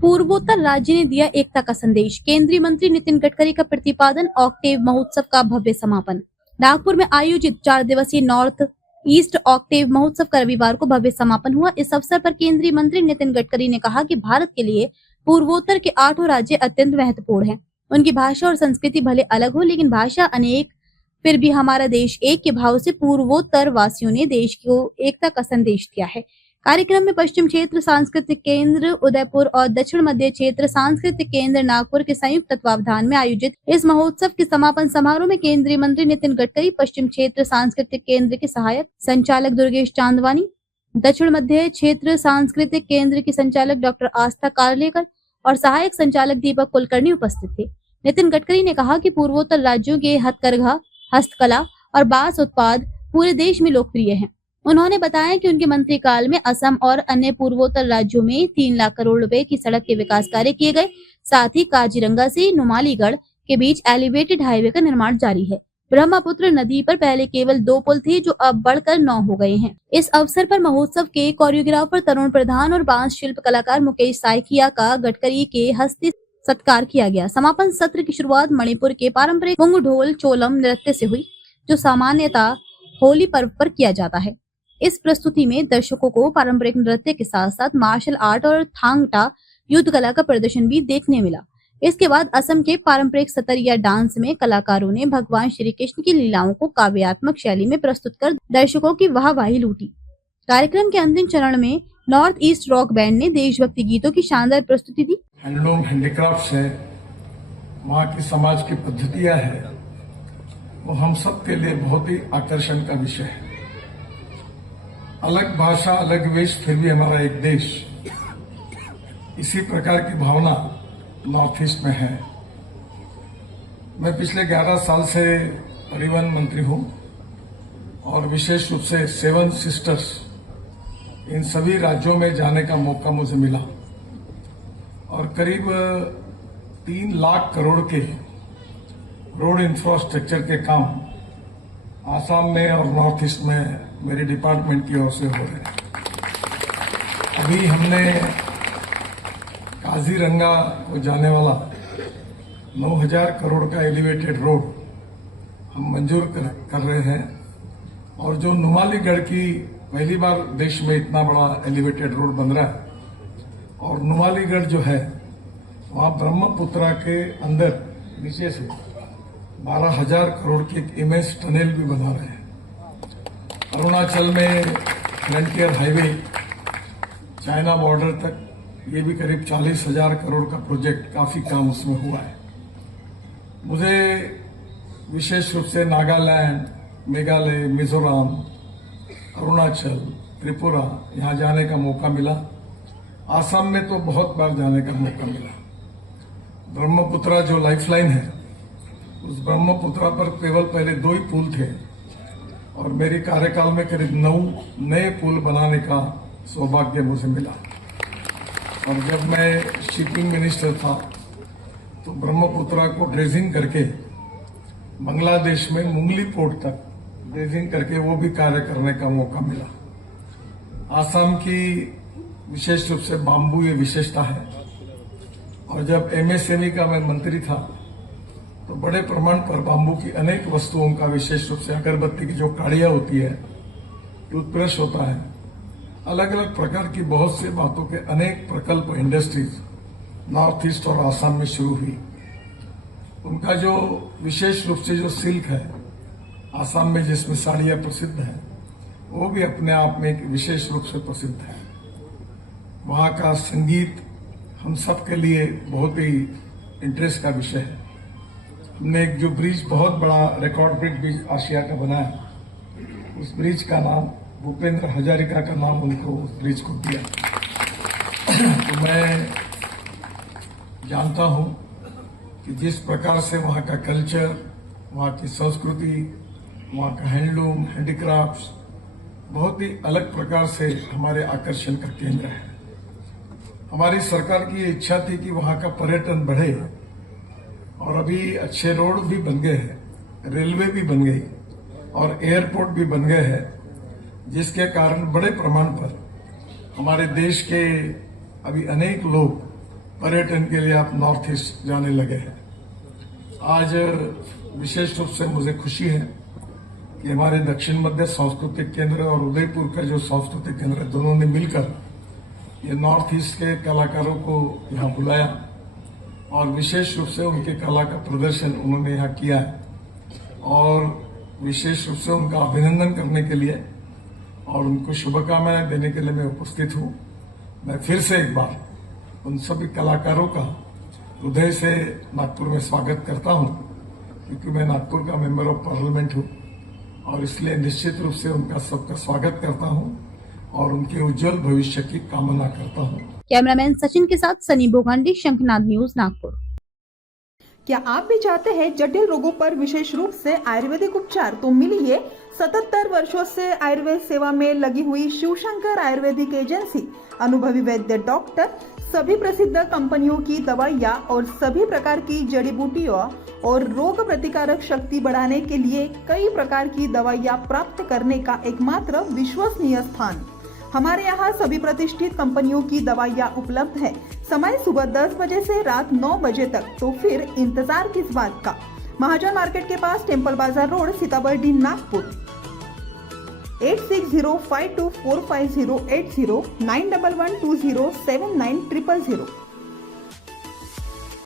पूर्वोत्तर राज्य ने दिया एकता का संदेश। केंद्रीय मंत्री नितिन गडकरी का प्रतिपादन। ऑक्टेव महोत्सव का भव्य समापन। नागपुर में आयोजित 4 दिवसीय नॉर्थ ईस्ट ऑक्टेव महोत्सव का रविवार को भव्य समापन हुआ। इस अवसर पर केंद्रीय मंत्री नितिन गडकरी ने कहा कि भारत के लिए पूर्वोत्तर के 8 राज्य अत्यंत महत्वपूर्ण हैं। उनकी भाषा और संस्कृति भले अलग हो, लेकिन भाषा अनेक, फिर भी हमारा देश एक के भाव से पूर्वोत्तर वासियों ने देश को एकता का संदेश दिया है। कार्यक्रम में पश्चिम क्षेत्र सांस्कृतिक केंद्र उदयपुर और दक्षिण मध्य क्षेत्र सांस्कृतिक केंद्र नागपुर के संयुक्त तत्वावधान में आयोजित इस महोत्सव के समापन समारोह में केंद्रीय मंत्री नितिन गडकरी, पश्चिम क्षेत्र सांस्कृतिक केंद्र के सहायक संचालक दुर्गेश चांदवानी, दक्षिण मध्य क्षेत्र सांस्कृतिक केंद्र की संचालक डॉक्टर आस्था कारलेकर और सहायक संचालक दीपक कुलकर्णी उपस्थित थे। नितिन गडकरी ने कहा कि पूर्वोत्तर राज्यों के हथकरघा, हस्तकला और बांस उत्पाद पूरे देश में लोकप्रिय हैं। उन्होंने बताया कि उनके मंत्रिकाल में असम और अन्य पूर्वोत्तर राज्यों में 3 लाख करोड़ रुपए की सड़क के विकास कार्य किए गए। साथ ही काजीरंगा से नुमालीगढ़ के बीच एलिवेटेड हाईवे का निर्माण जारी है। ब्रह्मपुत्र नदी पर पहले केवल 2 पुल थे, जो अब बढ़कर 9 हो गए हैं। इस अवसर पर महोत्सव के कोरियोग्राफर तरुण प्रधान और बांस शिल्प कलाकार मुकेश साइकिया का गडकरी के हस्ते सत्कार किया गया। समापन सत्र की शुरुआत मणिपुर के पारंपरिक पुंग ढोल चोलम नृत्य से हुई, जो सामान्यतः होली पर्व पर किया जाता है। इस प्रस्तुति में दर्शकों को पारंपरिक नृत्य के साथ साथ मार्शल आर्ट और थांगटा युद्ध कला का प्रदर्शन भी देखने मिला। इसके बाद असम के पारंपरिक सतरिया डांस में कलाकारों ने भगवान श्री कृष्ण की लीलाओं को काव्यात्मक शैली में प्रस्तुत कर दर्शकों की वाहवाही लूटी। कार्यक्रम के अंतिम चरण में नॉर्थ ईस्ट रॉक बैंड ने देशभक्ति गीतों की शानदार प्रस्तुति दी। हैंडलूम हैंडीक्राफ्ट है, वहाँ की समाज की पद्धतियां है, वो हम सब के लिए बहुत ही आकर्षण का विषय है। अलग भाषा, अलग वेश, फिर भी हमारा एक देश, इसी प्रकार की भावना नॉर्थ ईस्ट में है। मैं पिछले 11 साल से परिवहन मंत्री हूं और विशेष रूप से 7 सिस्टर्स, इन सभी राज्यों में जाने का मौका मुझे मिला और करीब 3 लाख करोड़ के रोड इंफ्रास्ट्रक्चर के काम आसाम में और नॉर्थ ईस्ट में मेरे डिपार्टमेंट की ओर से हो रहे हैं। अभी हमने काजीरंगा को जाने वाला 9,000 करोड़ का एलिवेटेड रोड हम मंजूर कर रहे हैं और जो नुमालीगढ़ की पहली बार देश में इतना बड़ा एलिवेटेड रोड बन रहा है और नुमालीगढ़ जो है वहां ब्रह्मपुत्रा के अंदर नीचे से 12,000 करोड़ की एक इमेंस टनल भी बना रहे हैं। अरुणाचल में फ्रंटियर हाईवे चाइना बॉर्डर तक, ये भी करीब 40,000 करोड़ का प्रोजेक्ट, काफी काम उसमें हुआ है। मुझे विशेष रूप से नागालैंड, मेघालय, मिजोरम, अरुणाचल, त्रिपुरा यहाँ जाने का मौका मिला। आसाम में तो बहुत बार जाने का मौका मिला। ब्रह्मपुत्रा जो लाइफलाइन है, उस ब्रह्मपुत्रा पर केवल पहले 2 ही पुल थे और मेरे कार्यकाल में करीब 9 नए पुल बनाने का सौभाग्य मुझे मिला। और जब मैं शिपिंग मिनिस्टर था तो ब्रह्मपुत्रा को ड्रेजिंग करके बांग्लादेश में मुंगली पोर्ट तक ड्रेजिंग करके वो भी कार्य करने का मौका मिला। आसाम की विशेष रूप से बाम्बू ये विशेषता है और जब एमएसएमई का मैं मंत्री था तो बड़े प्रमाण पर बाम्बू की अनेक वस्तुओं का, विशेष रूप से अगरबत्ती की जो काड़ियां होती है, टूथब्रश होता है, अलग अलग प्रकार की बहुत सी बातों के अनेक प्रकल्प, इंडस्ट्रीज नॉर्थ ईस्ट और आसाम में शुरू हुई। उनका जो विशेष रूप से जो सिल्क है आसाम में, जिसमें साड़ियां प्रसिद्ध हैं, वो भी अपने आप में एक विशेष रूप से प्रसिद्ध है। वहां का संगीत हम सब के लिए बहुत ही इंटरेस्ट का विषय है। हमने एक जो ब्रिज, बहुत बड़ा रिकॉर्ड ब्रिज आशिया का बनाया, उस ब्रिज का नाम भूपेंद्र हजारिका का नाम उनको उस ब्रिज को दिया। तो मैं जानता हूं कि जिस प्रकार से वहां का कल्चर, वहां की संस्कृति, वहां का हैंडलूम, हैंडीक्राफ्ट्स बहुत ही अलग प्रकार से हमारे आकर्षण का केंद्र है। हमारी सरकार की इच्छा थी कि वहां का पर्यटन बढ़े और अभी अच्छे रोड भी बन गए हैं, रेलवे भी बन गई और एयरपोर्ट भी बन गए हैं, जिसके कारण बड़े प्रमाण पर हमारे देश के अभी अनेक लोग पर्यटन के लिए आप नॉर्थ ईस्ट जाने लगे हैं। आज विशेष रूप से मुझे खुशी है कि हमारे दक्षिण मध्य सांस्कृतिक केंद्र और उदयपुर का जो सांस्कृतिक केंद्र है, दोनों ने मिलकर ये नॉर्थ ईस्ट के कलाकारों को यहाँ बुलाया और विशेष रूप से उनके कला का प्रदर्शन उन्होंने यहाँ किया है और विशेष रूप से उनका अभिनंदन करने के लिए और उनको शुभकामनाएं देने के लिए मैं उपस्थित हूँ। मैं फिर से एक बार उन सभी कलाकारों का हृदय से नागपुर में स्वागत करता हूँ, क्योंकि मैं नागपुर का मेंबर ऑफ पार्लियामेंट हूँ और इसलिए निश्चित रूप से उनका सबका स्वागत करता हूँ और उनके उज्जवल भविष्य की कामना करता हूँ। कैमरामैन सचिन के साथ सनी भोगांडी, शंखनाद न्यूज, नागपुर। क्या आप भी चाहते हैं जटिल रोगों पर विशेष रूप से आयुर्वेदिक उपचार? तो मिलिए 77 वर्षों से आयुर्वेद सेवा में लगी हुई शिवशंकर आयुर्वेदिक एजेंसी, अनुभवी वैद्य डॉक्टर, सभी प्रसिद्ध कंपनियों की दवाइयाँ और सभी प्रकार की जड़ी बूटियों और रोग प्रतिकारक शक्ति बढ़ाने के लिए कई प्रकार की दवाइयाँ प्राप्त करने का एकमात्र विश्वसनीय स्थान। हमारे यहाँ सभी प्रतिष्ठित कंपनियों की दवाइयाँ उपलब्ध है। समय सुबह 10 बजे से रात 9 बजे तक, तो फिर इंतजार किस बात का। महाजन मार्केट के पास, टेम्पल बाजार रोड, सीताबर्डी, नागपुर। 8605245080 9112079000।